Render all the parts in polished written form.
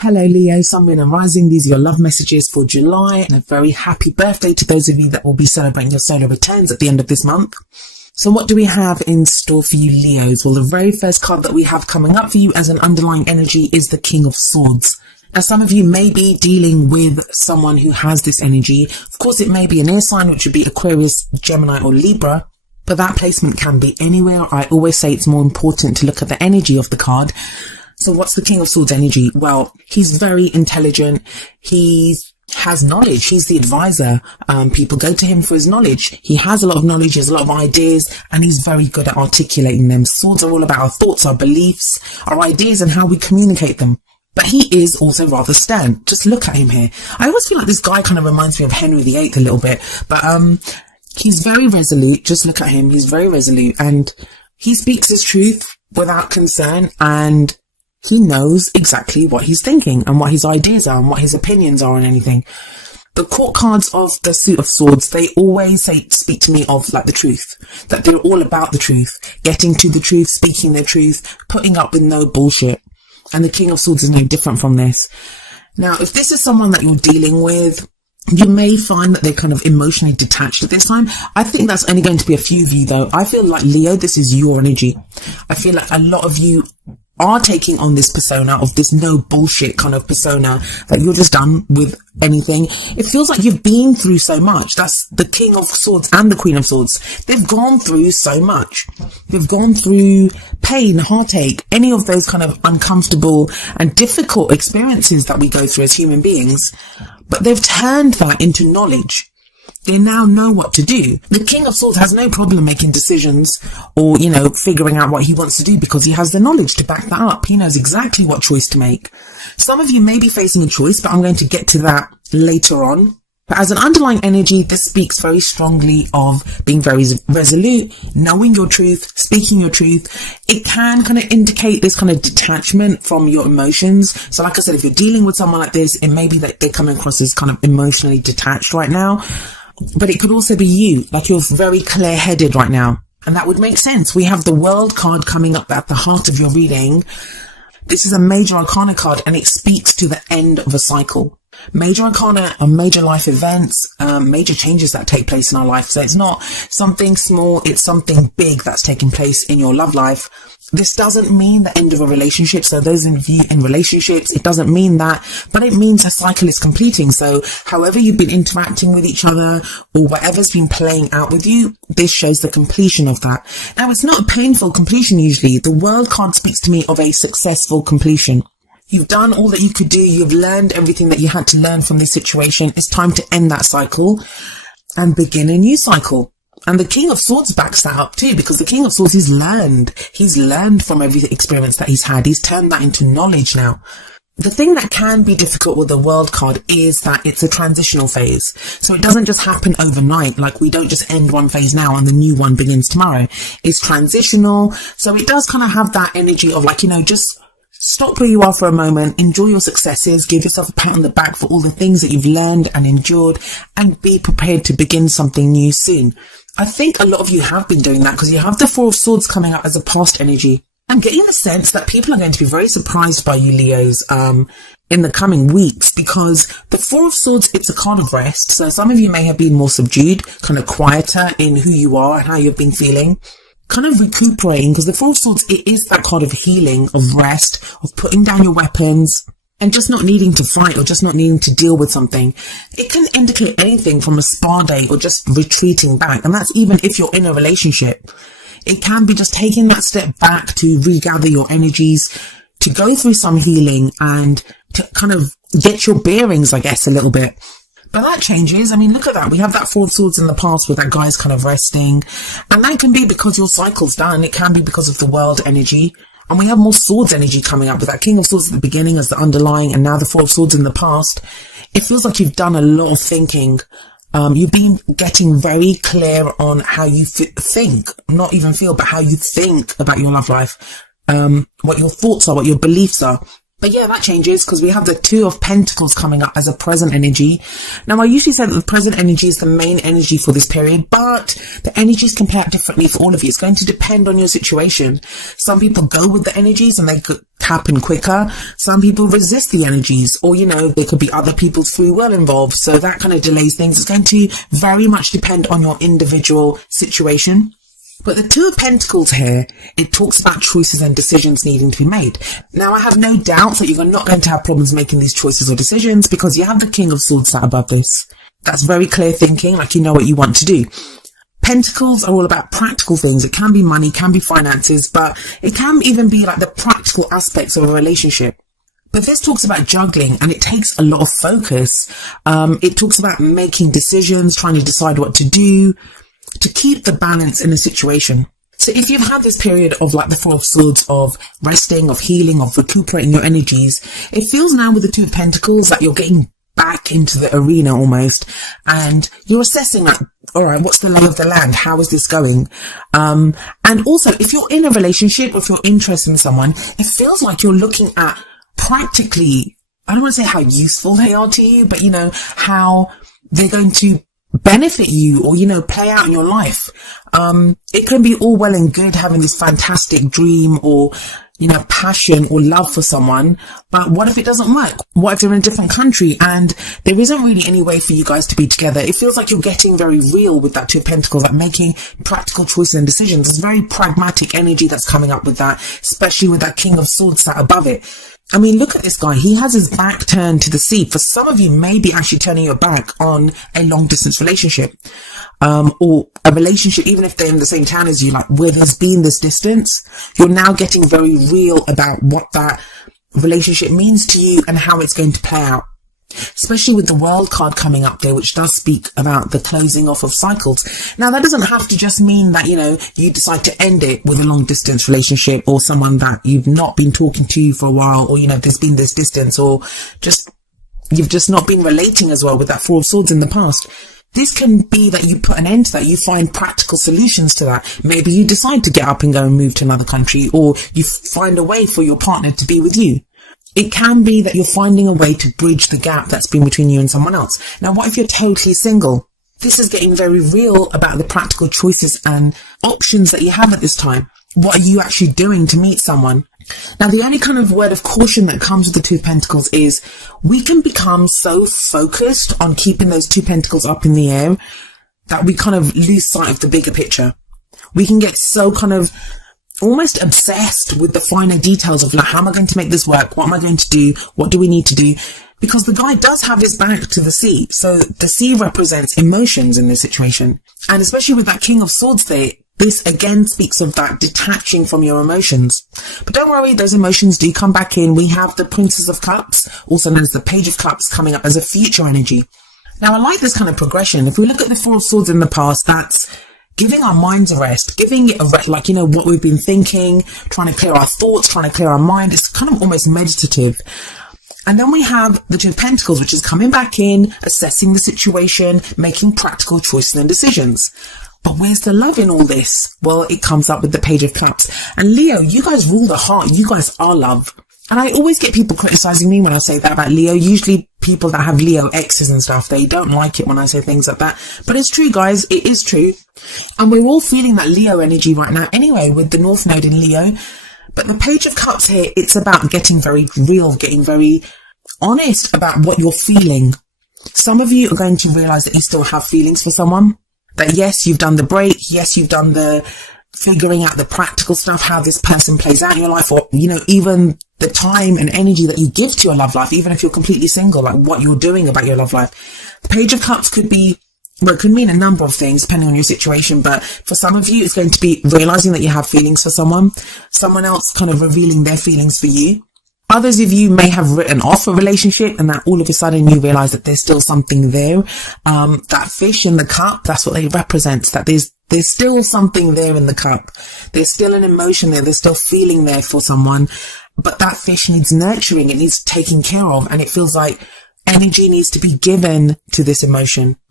Hello Leo, Sun, Moon and Rising. These are your love messages for July, and a very happy birthday to those of you that will be celebrating your solar returns at the end of this month. So what do we have in store for you Leos? Well, the very first card that we have coming up for you as an underlying energy is the King of Swords. Now, some of you may be dealing with someone who has this energy. Of course, it may be an air sign, which would be Aquarius, Gemini or Libra, but that placement can be anywhere. I always say it's more important to look at the energy of the card. So what's the King of Swords energy? Well, he's very intelligent. He has knowledge. He's the advisor. People go to him for his knowledge. He has a lot of knowledge, he has a lot of ideas, and he's very good at articulating them. Swords are all about our thoughts, our beliefs, our ideas, and how we communicate them. But he is also rather stern. Just look at him here. I always feel like this guy kind of reminds me of Henry VIII a little bit. But he's very resolute. Just look at him. He's very resolute. And he speaks his truth without concern. And he knows exactly what he's thinking and what his ideas are and what his opinions are on anything. The court cards of the Suit of Swords, they always speak to me of like the truth, that they're all about the truth, getting to the truth, speaking the truth, putting up with no bullshit. And the King of Swords is no different from this. Now, if this is someone that you're dealing with, you may find that they're kind of emotionally detached at this time. I think that's only going to be a few of you though. I feel like Leo, this is your energy. I feel like a lot of you are taking on this persona of this no bullshit kind of persona, that you're just done with anything. It feels like you've been through so much. That's the King of Swords and the Queen of Swords. They've gone through so much. They've gone through pain, heartache, any of those kind of uncomfortable and difficult experiences that we go through as human beings. But they've turned that into knowledge. They now know what to do. The King of Swords has no problem making decisions or, figuring out what he wants to do because he has the knowledge to back that up. He knows exactly what choice to make. Some of you may be facing a choice, but I'm going to get to that later on. But as an underlying energy, this speaks very strongly of being very resolute, knowing your truth, speaking your truth. It can kind of indicate this kind of detachment from your emotions. So like I said, if you're dealing with someone like this, it may be that they're coming across as kind of emotionally detached right now. But it could also be you, like you're very clear-headed right now. And that would make sense. We have the World card coming up at the heart of your reading. This is a major arcana card and it speaks to the end of a cycle. Major arcana are major life events, major changes that take place in our life. So it's not something small, it's something big that's taking place in your love life. This doesn't mean the end of a relationship. So those of you in relationships, it doesn't mean that, but it means a cycle is completing. So however you've been interacting with each other or whatever's been playing out with you, this shows the completion of that. Now, it's not a painful completion usually. The World card speaks to me of a successful completion. You've done all that you could do. You've learned everything that you had to learn from this situation. It's time to end that cycle and begin a new cycle. And the King of Swords backs that up too, because the King of Swords, he's learned from every experience that he's had. He's turned that into knowledge now. The thing that can be difficult with the World card is that it's a transitional phase. So it doesn't just happen overnight. Like we don't just end one phase now and the new one begins tomorrow. It's transitional. So it does kind of have that energy of like, just stop where you are for a moment, enjoy your successes, give yourself a pat on the back for all the things that you've learned and endured, and be prepared to begin something new soon. I think a lot of you have been doing that because you have the Four of Swords coming out as a past energy. I'm getting the sense that people are going to be very surprised by you Leos in the coming weeks, because the Four of Swords, it's a card of rest. So some of you may have been more subdued, kind of quieter in who you are and how you've been feeling. Kind of recuperating, because the Four of Swords, it is that card of healing, of rest, of putting down your weapons and just not needing to fight or just not needing to deal with something. It can indicate anything from a spa day or just retreating back. And that's even if you're in a relationship. It can be just taking that step back to regather your energies, to go through some healing and to kind of get your bearings, I guess, a little bit. But that changes. I mean, look at that. We have that Four of Swords in the past where that guy's kind of resting. And that can be because your cycle's done. It can be because of the World energy. And we have more Swords energy coming up with that King of Swords at the beginning as the underlying, and now the Four of Swords in the past. It feels like you've done a lot of thinking. You've been getting very clear on how you think, not even feel, but how you think about your love life. What your thoughts are, what your beliefs are. But yeah, that changes because we have the Two of Pentacles coming up as a present energy. Now, I usually say that the present energy is the main energy for this period, but the energies can play out differently for all of you. It's going to depend on your situation. Some people go with the energies and they could happen quicker. Some people resist the energies, or, you know, there could be other people's free will involved. So that kind of delays things. It's going to very much depend on your individual situation. But the Two of Pentacles here, it talks about choices and decisions needing to be made. Now, I have no doubt that you're not going to have problems making these choices or decisions because you have the King of Swords sat above this. That's very clear thinking, like you know what you want to do. Pentacles are all about practical things. It can be money, can be finances, but it can even be like the practical aspects of a relationship. But this talks about juggling, and it takes a lot of focus. It talks about making decisions, trying to decide what to do, to keep the balance in a situation. So if you've had this period of like the Four of Swords, of resting, of healing, of recuperating your energies, it feels now with the Two of Pentacles that you're getting back into the arena almost, and you're assessing like, all right, what's the lay of the land? How is this going? And also, if you're in a relationship, or if you're interested in someone, it feels like you're looking at practically, I don't want to say how useful they are to you, but you know, how they're going to benefit you or, you know, play out in your life. It can be all well and good having this fantastic dream or, you know, passion or love for someone, but what if it doesn't work? What if they're in a different country and there isn't really any way for you guys to be together? It feels like you're getting very real with that Two of Pentacles, like making practical choices and decisions. There's very pragmatic energy that's coming up with that, especially with that King of Swords sat above it. I mean, look at this guy. He has his back turned to the sea. For some of you, maybe actually turning your back on a long distance relationship, or a relationship, even if they're in the same town as you, like where there's been this distance, you're now getting very real about what that relationship means to you and how it's going to play out. Especially with the World card coming up there, which does speak about the closing off of cycles. Now, that doesn't have to just mean that, you know, you decide to end it with a long distance relationship or someone that you've not been talking to for a while, or, you know, there's been this distance, or just, you've just not been relating as well with that Four of Swords in the past. This can be that you put an end to that, you find practical solutions to that. Maybe you decide to get up and go and move to another country, or you find a way for your partner to be with you. It can be that you're finding a way to bridge the gap that's been between you and someone else. Now, what if you're totally single? This is getting very real about the practical choices and options that you have at this time. What are you actually doing to meet someone? Now, the only kind of word of caution that comes with the Two of Pentacles is we can become so focused on keeping those Two Pentacles up in the air that we kind of lose sight of the bigger picture. We can get so kind of almost obsessed with the finer details of like, how am I going to make this work? What am I going to do? What do we need to do? Because the guy does have his back to the sea. So the sea represents emotions in this situation. And especially with that King of Swords there, this again speaks of that detaching from your emotions. But don't worry, those emotions do come back in. We have the Princess of Cups, also known as the Page of Cups, coming up as a future energy. Now, I like this kind of progression. If we look at the Four of Swords in the past, that's giving our minds a rest, giving it a rest, like, you know, what we've been thinking, trying to clear our thoughts, trying to clear our mind. It's kind of almost meditative. And then we have the Two of Pentacles, which is coming back in, assessing the situation, making practical choices and decisions. But where's the love in all this? Well, it comes up with the Page of Cups. And Leo, you guys rule the heart. You guys are love. And I always get people criticizing me when I say that about Leo. Usually people that have Leo exes and stuff, they don't like it when I say things like that. But it's true, guys. It is true. And we're all feeling that Leo energy right now anyway, with the North Node in Leo. But the Page of Cups here, it's about getting very real, getting very honest about what you're feeling. Some of you are going to realize that you still have feelings for someone. That yes, you've done the break. Yes, you've done the figuring out the practical stuff, how this person plays out in your life, or, you know, even the time and energy that you give to your love life, even if you're completely single, like what you're doing about your love life. The Page of Cups could be, well, it could mean a number of things depending on your situation, but for some of you, it's going to be realizing that you have feelings for someone else kind of revealing their feelings for you. Others of you may have written off a relationship and that all of a sudden you realize that there's still something there. That fish in the cup, that's what they represent, that there's still something there in the cup. There's still an emotion there. There's still feeling there for someone, but that fish needs nurturing. It needs taking care of. And it feels like energy needs to be given to this emotion.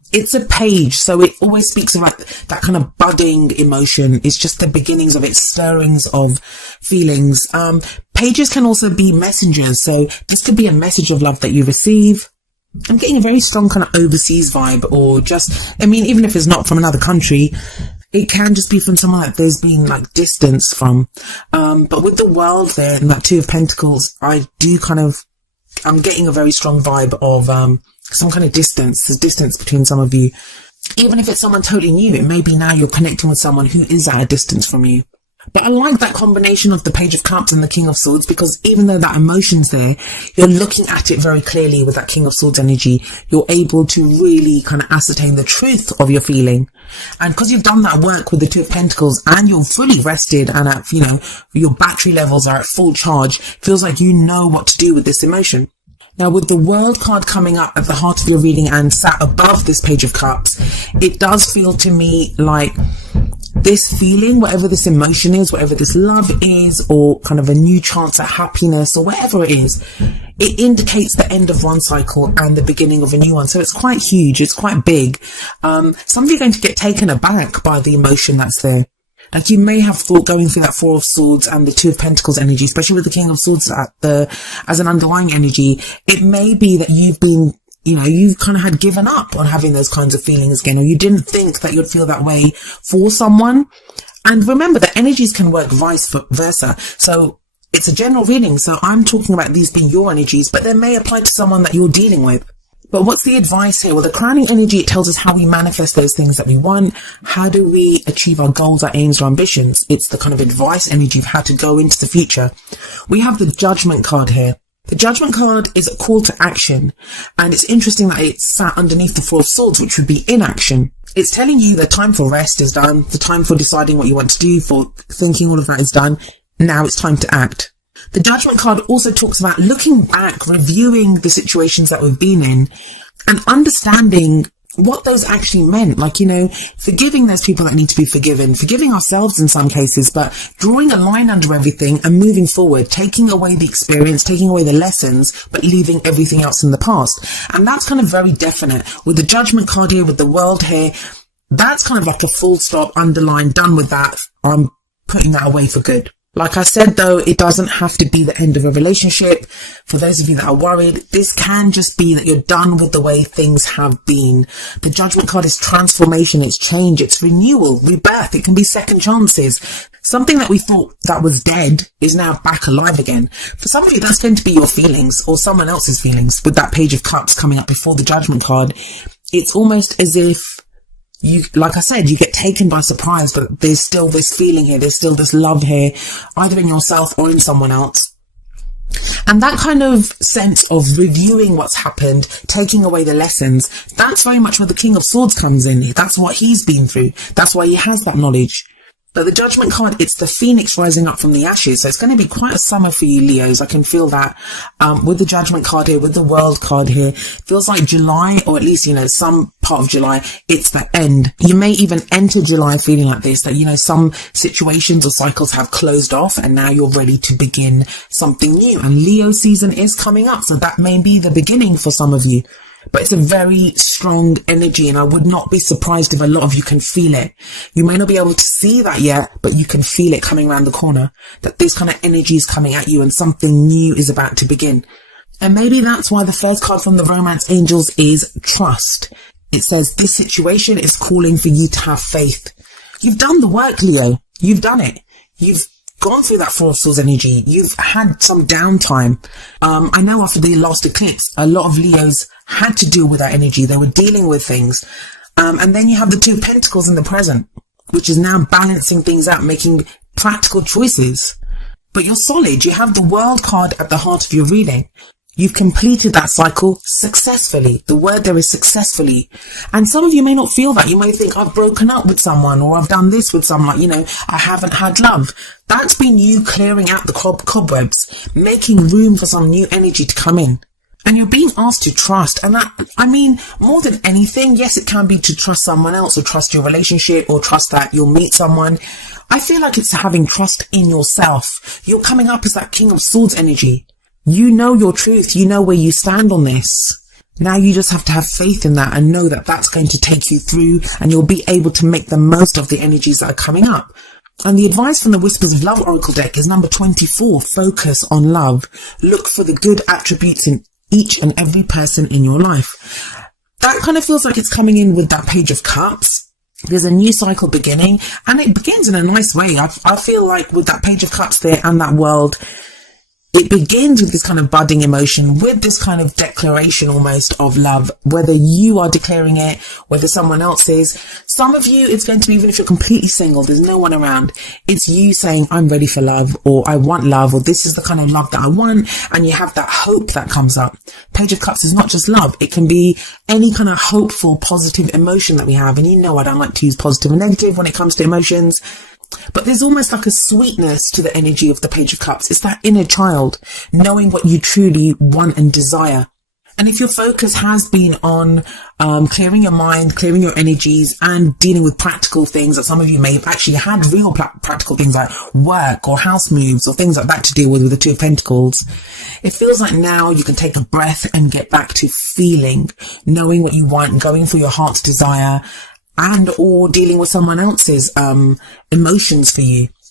It's a page, so it always speaks of like that kind of budding emotion. It's just the beginnings of its stirrings of feelings. Pages can also be messengers, so this could be a message of love that you receive. I'm getting a very strong kind of overseas vibe, or just, I mean, even if it's not from another country, it can just be from someone that there's been like distance from. But with the World there and that Two of Pentacles, I'm getting a very strong vibe of some kind of distance. There's distance between some of you. Even if it's someone totally new, it may be now you're connecting with someone who is at a distance from you. But I like that combination of the Page of Cups and the King of Swords, because even though that emotion's there, you're looking at it very clearly with that King of Swords energy. You're able to really kind of ascertain the truth of your feeling. And because you've done that work with the Two of Pentacles and you're fully rested and at, you know, your battery levels are at full charge, feels like you know what to do with this emotion. Now, with the World card coming up at the heart of your reading and sat above this Page of Cups, it does feel to me like this feeling, whatever this emotion is, whatever this love is, or kind of a new chance at happiness, or whatever it is, it indicates the end of one cycle and the beginning of a new one. So it's quite huge. It's quite big. Some of you are going to get taken aback by the emotion that's there. Like, you may have thought, going through that Four of Swords and the Two of Pentacles energy, especially with the King of Swords as an underlying energy, it may be that you've been, you know, you've kind of had given up on having those kinds of feelings again, or you didn't think that you'd feel that way for someone. And remember that energies can work vice versa. So it's a general reading. So I'm talking about these being your energies, but they may apply to someone that you're dealing with. But what's the advice here? Well, the crowning energy, it tells us how we manifest those things that we want. How do we achieve our goals, our aims, our ambitions? It's the kind of advice energy of how to go into the future. We have the Judgment card here. The Judgment card is a call to action. And it's interesting that it's sat underneath the Four of Swords, which would be inaction. It's telling you the time for rest is done. The time for deciding what you want to do, for thinking, all of that is done. Now it's time to act. The Judgment card also talks about looking back, reviewing the situations that we've been in, and understanding what those actually meant. Like, you know, forgiving those people that need to be forgiven, forgiving ourselves in some cases, but drawing a line under everything and moving forward, taking away the experience, taking away the lessons, but leaving everything else in the past. And that's kind of very definite. With the Judgment card here, with the World here, that's kind of like a full stop, underline, done with that. I'm putting that away for good. Like I said, though, it doesn't have to be the end of a relationship. For those of you that are worried, this can just be that you're done with the way things have been. The Judgment card is transformation, it's change, it's renewal, rebirth. It can be second chances. Something that we thought that was dead is now back alive again. For some of you, that's going to be your feelings or someone else's feelings. With that Page of Cups coming up before the Judgment card, it's almost as if you, like I said, you get taken by surprise, but there's still this feeling here. There's still this love here, either in yourself or in someone else. And that kind of sense of reviewing what's happened, taking away the lessons, that's very much where the King of Swords comes in. That's what he's been through. That's why he has that knowledge. But the Judgment card, it's the phoenix rising up from the ashes. So it's going to be quite a summer for you, Leos. I can feel that. With the Judgment card here, with the World card here, it feels like July, or at least, you know, some part of July, it's the end. You may even enter July feeling like this, that, you know, some situations or cycles have closed off and now you're ready to begin something new. And Leo season is coming up. So that may be the beginning for some of you. But it's a very strong energy, and I would not be surprised if a lot of you can feel it. You may not be able to see that yet, but you can feel it coming around the corner, that this kind of energy is coming at you and something new is about to begin. And maybe that's why the first card from the Romance Angels is trust. It says this situation is calling for you to have faith. You've done the work, Leo. You've done it. You've gone through that Four of Swords energy. You've had some downtime. I know after the last eclipse, a lot of Leos had to deal with that energy. They were dealing with things. And then you have the Two of Pentacles in the present, which is now balancing things out, making practical choices. But you're solid. You have the World card at the heart of your reading. You've completed that cycle successfully. The word there is successfully. And some of you may not feel that. You may think, I've broken up with someone, or I've done this with someone, like, you know, I haven't had love. That's been you clearing out the cobwebs, making room for some new energy to come in. And you're being asked to trust. And that, I mean, more than anything, yes, it can be to trust someone else, or trust your relationship, or trust that you'll meet someone. I feel like it's having trust in yourself. You're coming up as that King of Swords energy. You know your truth. You know where you stand on this. Now you just have to have faith in that and know that that's going to take you through, and you'll be able to make the most of the energies that are coming up. And the advice from the Whispers of Love Oracle deck is number 24, focus on love. Look for the good attributes in each and every person in your life. That kind of feels like it's coming in with that Page of Cups. There's a new cycle beginning, and it begins in a nice way. I feel like with that Page of Cups there and that World, it begins with this kind of budding emotion, with this kind of declaration almost of love, whether you are declaring it, whether someone else is. Some of you, it's going to be, even if you're completely single, there's no one around, it's you saying, I'm ready for love, or I want love, or this is the kind of love that I want, and you have that hope that comes up. Page of Cups is not just love, it can be any kind of hopeful, positive emotion that we have. And you know I don't like to use positive and negative when it comes to emotions. But there's almost like a sweetness to the energy of the Page of Cups. It's that inner child, knowing what you truly want and desire. And if your focus has been on clearing your mind, clearing your energies, and dealing with practical things, that some of you may have actually had real practical things like work or house moves or things like that to deal with the Two of Pentacles, it feels like now you can take a breath and get back to feeling, knowing what you want, going for your heart's desire, and or dealing with someone else's emotions for you.